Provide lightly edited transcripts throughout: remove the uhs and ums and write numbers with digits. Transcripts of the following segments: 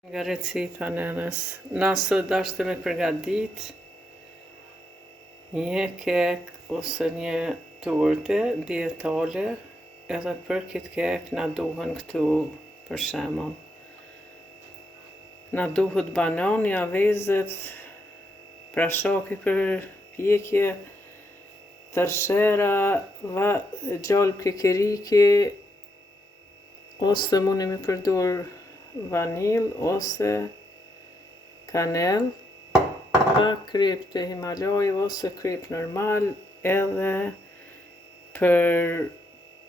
Nga recita nënës, nëse dashte me përgatit një kek ose një torte dietale, edhe për këtë kek na duhen këtu për shembull. Na duhet banani, avezët, prashaki për pjekje, tërshera, gjalp kikiriki, ose muni me përdor vanil ose kanell, krep të Himalaj ose krep normal, edhe për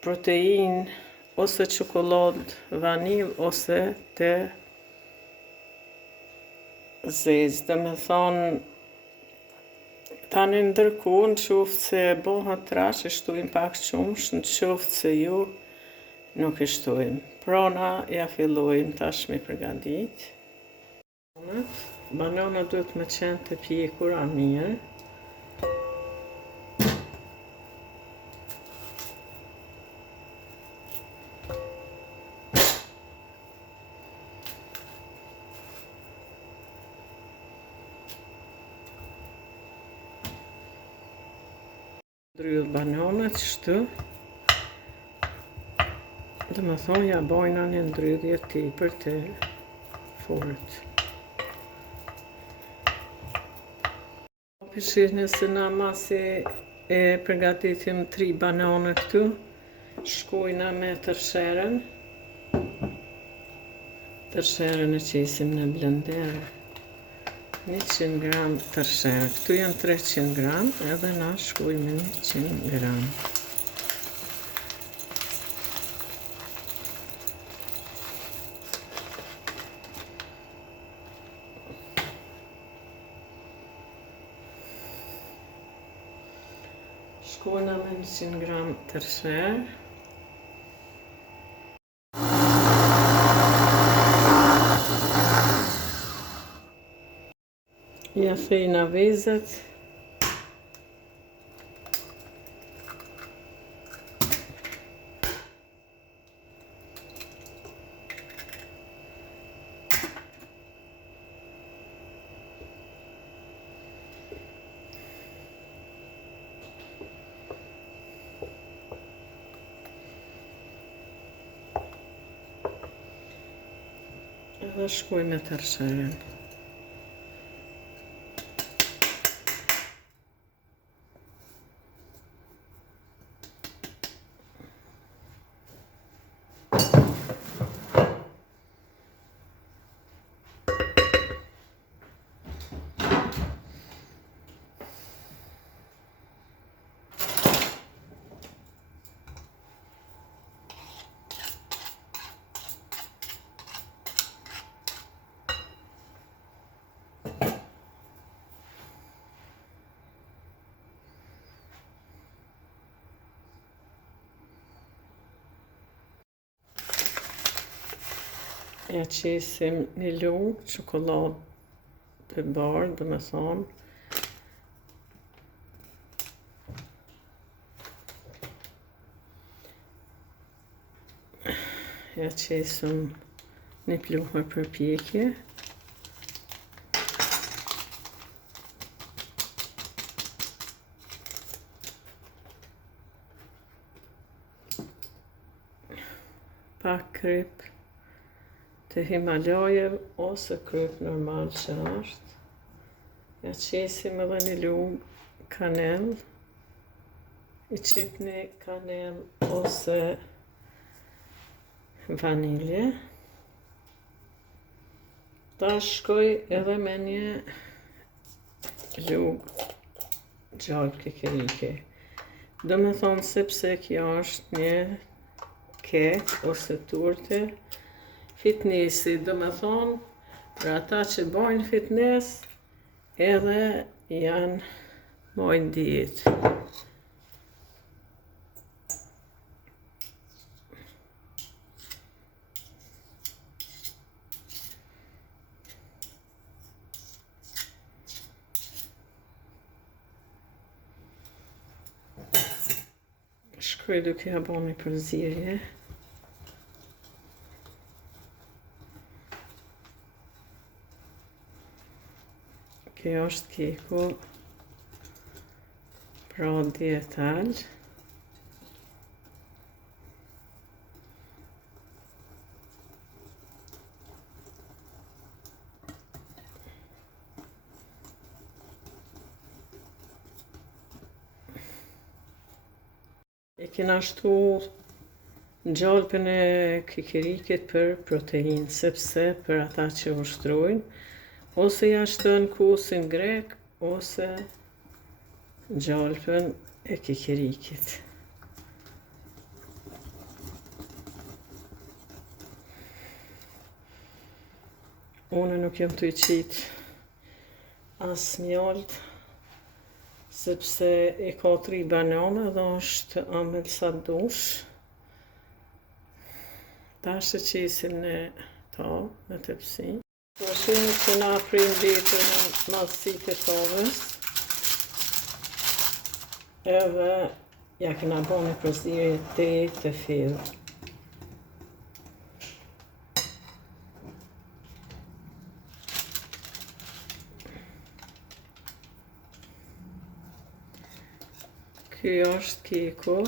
protein ose çokoladë vanil ose të zezë. Domethënë tani ndërkohë nëqoftë se bëhet trash e shtojmë pak qumsh, nëqoftë se jo nuk e shtojmë. Pra na ja fillojmë tash me përgatit. Banana duhet me qenë të pjekura mirë. Ndryll bananat qështu. Dhe me thonë ja bojna një ndryllje tepër të fort. Pishirë nëse na masi e përgatitim 3 banane këtu, shkojna me tërsheren. Tërsheren e qesim në blender. 100 gram tërsherë. Këtu janë 300 gram, edhe na shkojmë me 100 gram. Shkojna me 100 gram tërsherë. Ja thejna vezët. Edhe shkoj me tërsheren. Ja qesim një lugë çokoladë të bardhë, dhe me thonë. Ja qesim një pluhër për pjekje. Pak krep të Himalajev ose kryp normal që është. Ja qesim edhe një lugë kanell. I qipni kanell ose vanilje. Ta shkoj edhe me një lugë gjalp kikiriki. Do me thonë sepse kjo është një kek ose torte fitnesi, do me thonë, për ata që bojnë fitness, edhe janë bojnë dietë. Shkoj duke ja bërë një përzierje. Kjo është keku pra dietal. E kena shtu gjalpën e kikirikit për protein, sepse për ata që ushtrojnë, ose ja shton kusin grek, ose gjalpën e kikirikit. Unë nuk jam të i qitë as mjalt, sepse i ka 3 banana dhe është amel sa dush. Ta shëqisim në ta, në tepsi. Shumë që na prim ditë në madhësit e tovës. Edhe ja kena bo në përzirje të fillë. Ky është keku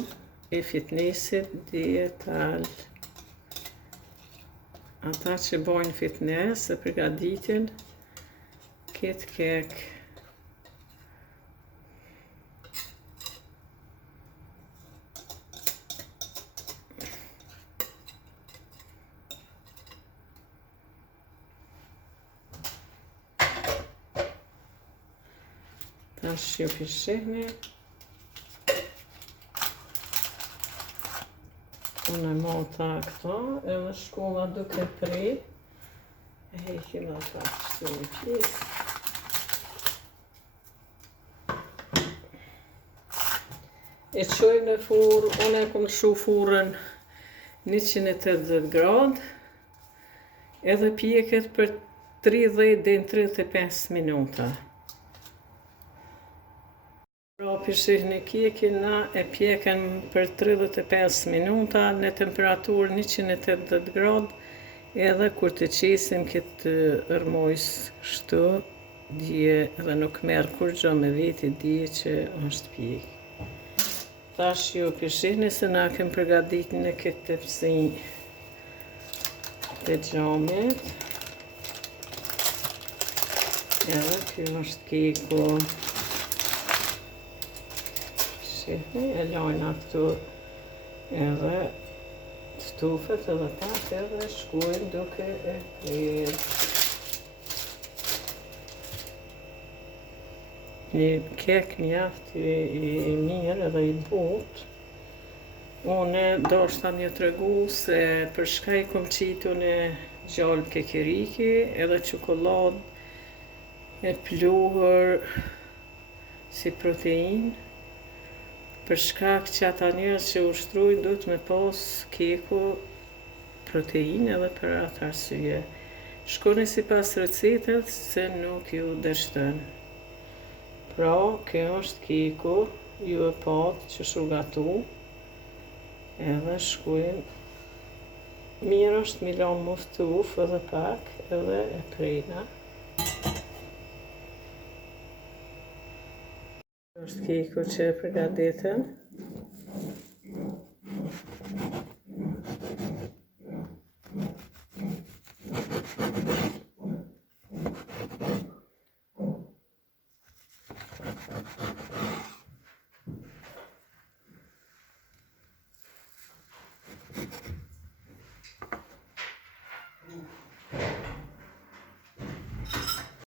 i fitnessit dietal. Ata që bojnë fitness e përgatitin këtë kek. Tash ju pishihni. Unë e mota këto, edhe shkova duke pri. E hekim dhe ta kështu një pjesë. E qoj në furë, unë e kom shu furën 180 gradë, edhe pjeket për 30 dhe 35 minuta. Pra pishihni kekin, na e pjeken për 35 minuta në temperaturë 180 gradë, edhe kur të qisim këtë ërmojës shtu, dje edhe nuk merë kur gjo me veti, dje që është pjek. Tash ju pishihni se na kem përgatit në këtë tepsi të gjamit. Edhe kjo është keku. E lojna këtu edhe stufet edhe pak edhe shkujnë duke e prerë. Një kek mjaft i mirë edhe i butë. Unë do shta një tregu se për shka i kom qitu në gjallë kikiriki edhe çokoladë e pluhur si protein. Për shkak që ata njerëz që ushtrojnë duhet me pas keku protein edhe për atë arsye. Shkoni sipas recetës se nuk ju dështon. Pra, kjo është keku, ju e pat që shu gatu, edhe shkojnë. Mirë është mi lanë mu stuf edhe pak, edhe e prejna. Është keku që e përgatitëm.